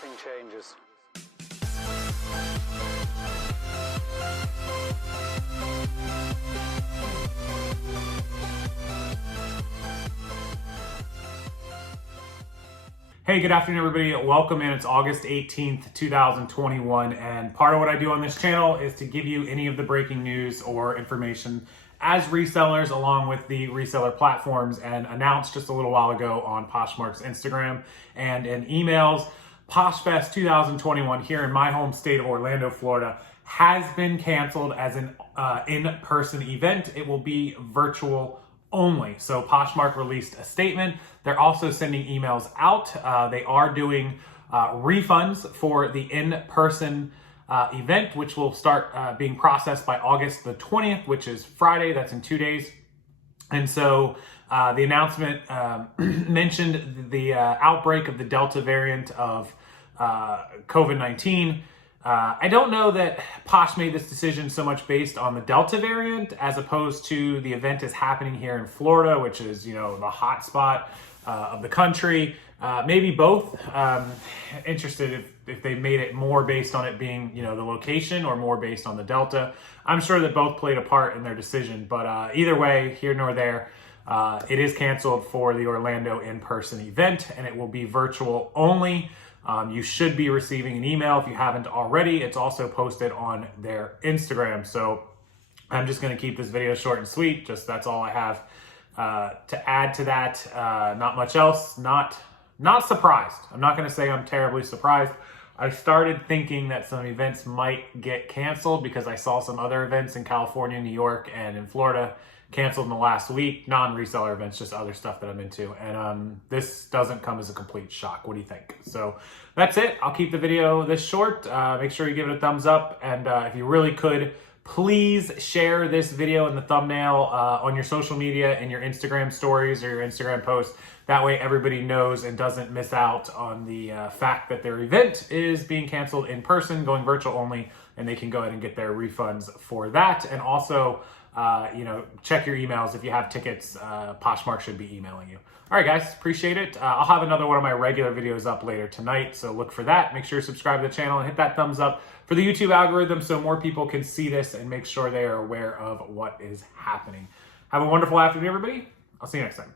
nothing changes. Hey, good afternoon, everybody. Welcome in. It's August 18th, 2021, and part of what I do on this channel is to give you any of the breaking news or information as resellers along with the reseller platforms, and announced just a little while ago on Poshmark's Instagram and in emails. POSHFEST 2021 here in my home state of Orlando, Florida has been canceled as an in-person event. It will be virtual only. So Poshmark released a statement. They're also sending emails out. They are doing refunds for the in-person event, which will start being processed by August the 20th, which is Friday. That's in 2 days. And so the announcement mentioned the outbreak of the Delta variant of COVID-19. I don't know that Posh made this decision so much based on the Delta variant as opposed to the event is happening here in Florida, which is, you know, the hot spot of the country. Maybe both. Interested if they made it more based on it being, you know, the location or more based on the Delta. I'm sure that both played a part in their decision, but either way, here nor there, it is canceled for the Orlando in-person event, and it will be virtual only. You should be receiving an email if you haven't already. It's also posted on their Instagram. So I'm just going to keep this video short and sweet. Just that's all I have to add to that. Not much else. Not surprised. I'm not going to say I'm terribly surprised. I started thinking that some events might get canceled because I saw some other events in California, New York, and in Florida canceled in the last week. Non-reseller events, just other stuff that I'm into. And this doesn't come as a complete shock. What do you think? So that's it. I'll keep the video this short. Make sure you give it a thumbs up. And if you really could, please share this video and the thumbnail on your social media and your Instagram stories or your Instagram posts. That way everybody knows and doesn't miss out on the fact that their event is being canceled in person, going virtual only, and they can go ahead and get their refunds for that. And also, you know, check your emails. If you have tickets, Poshmark should be emailing you. All right, guys, appreciate it. I'll have another one of my regular videos up later tonight, so look for that. Make sure you subscribe to the channel and hit that thumbs up for the YouTube algorithm so more people can see this and make sure they are aware of what is happening. Have a wonderful afternoon, everybody. I'll see you next time.